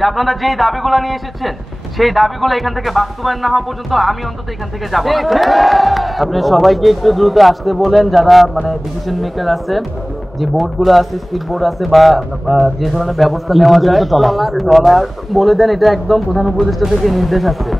যে আপনারা যেই দাবিগুলো নিয়ে এসেছেন সেই দাবিগুলো এখান থেকে বাস্তবায়ন না হওয়া পর্যন্ত আমি অন্তত এখান থেকে যাব না। আপনি সবাইকে একটু দ্রুত আসতে বলেন, যারা মানে ডিসিশন মেকার আছে, যে বোর্ডগুলো আছে, স্পিড বোর্ড আছে বা যে ধরনের ব্যবস্থা নেওয়া যায় ট্রলার বলে দেন। এটা একদম প্রধান উপদেষ্টা থেকে নির্দেশ আছে।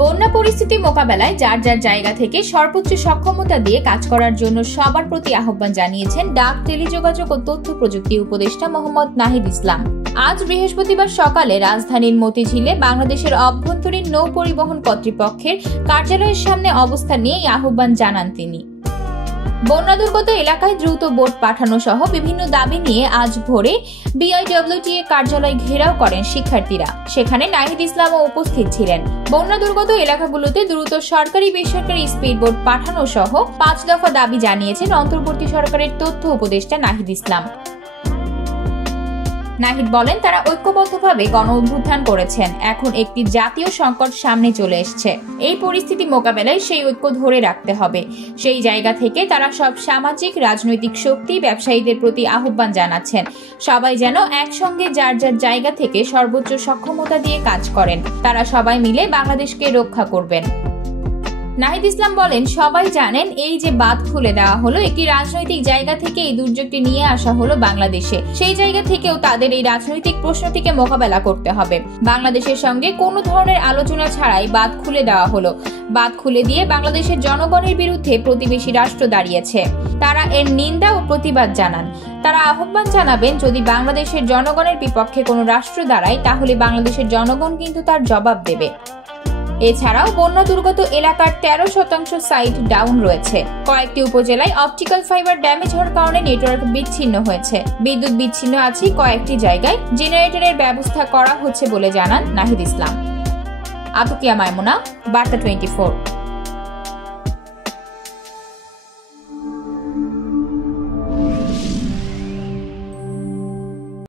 বন্যা পরিস্থিতি মোকাবেলায় যার যার জায়গা থেকে সর্বোচ্চ সক্ষমতা দিয়ে কাজ করার জন্য সবার প্রতি আহ্বান জানিয়েছেন ডাক, টেলিযোগাযোগ ও তথ্য প্রযুক্তি উপদেষ্টা মোহাম্মদ নাহিদ ইসলাম। আজ বৃহস্পতিবার সকালে রাজধানীর মতিঝিলে বাংলাদেশের অভ্যন্তরীণ নৌ পরিবহন কর্তৃপক্ষের কার্যালয়ের সামনে অবস্থান নিয়ে এই আহ্বান জানান তিনি। বন্যা দুর্গত এলাকায় দ্রুত বোট পাঠানো সহ বিভিন্ন দাবি নিয়ে আজ ভোরে বিআইডব্লিউটিএ কার্যালয় ঘেরাও করেন শিক্ষার্থীরা। সেখানে নাহিদ ইসলামও উপস্থিত ছিলেন। বন্যা দুর্গত এলাকাগুলোতে দ্রুত সরকারি বেসরকারি স্পিড বোট পাঠানো সহ 5 দফা দাবি জানিয়েছেন অন্তর্বর্তী সরকারের তথ্য উপদেষ্টা নাহিদ ইসলাম। নাহিদ বলেন, তারা ঐক্যবদ্ধভাবে গণ অভ্যুত্থান করেছেন। এখন একটি জাতীয় সংকট সামনে চলে এসেছে। এই পরিস্থিতি মোকাবেলায় সেই ঐক্য ধরে রাখতে হবে। সেই জায়গা থেকে তারা সব সামাজিক রাজনৈতিক শক্তি, ব্যবসায়ীদের প্রতি আহ্বান জানাচ্ছেন, সবাই যেন একসঙ্গে যার যার জায়গা থেকে সর্বোচ্চ সক্ষমতা দিয়ে কাজ করেন। তারা সবাই মিলে বাংলাদেশকে রক্ষা করবেন। নাহিদ ইসলাম বলেন, সবাই জানেন এই যে বাঁধ খুলে দেওয়া হলো, একটি রাজনৈতিক জায়গা থেকে এই দুর্যোগটি নিয়ে আসা হলো বাংলাদেশে। সেই জায়গা থেকেও তাদের এই রাজনৈতিক প্রশ্নটিকে মোকাবেলা করতে হবে। বাংলাদেশের সঙ্গে কোনো ধরনের আলোচনা ছাড়াই বাঁধ খুলে দেওয়া হলো। বাঁধ খুলে দিয়ে বাংলাদেশের জনগণের বিরুদ্ধে প্রতিবেশী রাষ্ট্র দাঁড়িয়েছে। তারা এর নিন্দা ও প্রতিবাদ জানান। তারা আহ্বান জানাবেন, যদি বাংলাদেশের জনগণের বিপক্ষে কোনো রাষ্ট্র দাঁড়ায় তাহলে বাংলাদেশের জনগণ কিন্তু তার জবাব দেবে। এছাড়াও বন্যা দুর্গত এলাকার 13% সাইট ডাউন রয়েছে। কয়েকটি উপজেলায় অপটিক্যাল ফাইবার ড্যামেজ হওয়ার কারণে নেটওয়ার্ক বিচ্ছিন্ন হয়েছে। বিদ্যুৎ বিচ্ছিন্ন আছে কয়েকটি জায়গায়। জেনারেটরের ব্যবস্থা করা হচ্ছে বলে জানান নাহিদ ইসলাম। আতুকিয়া মাইমুনা, বার্তা 24।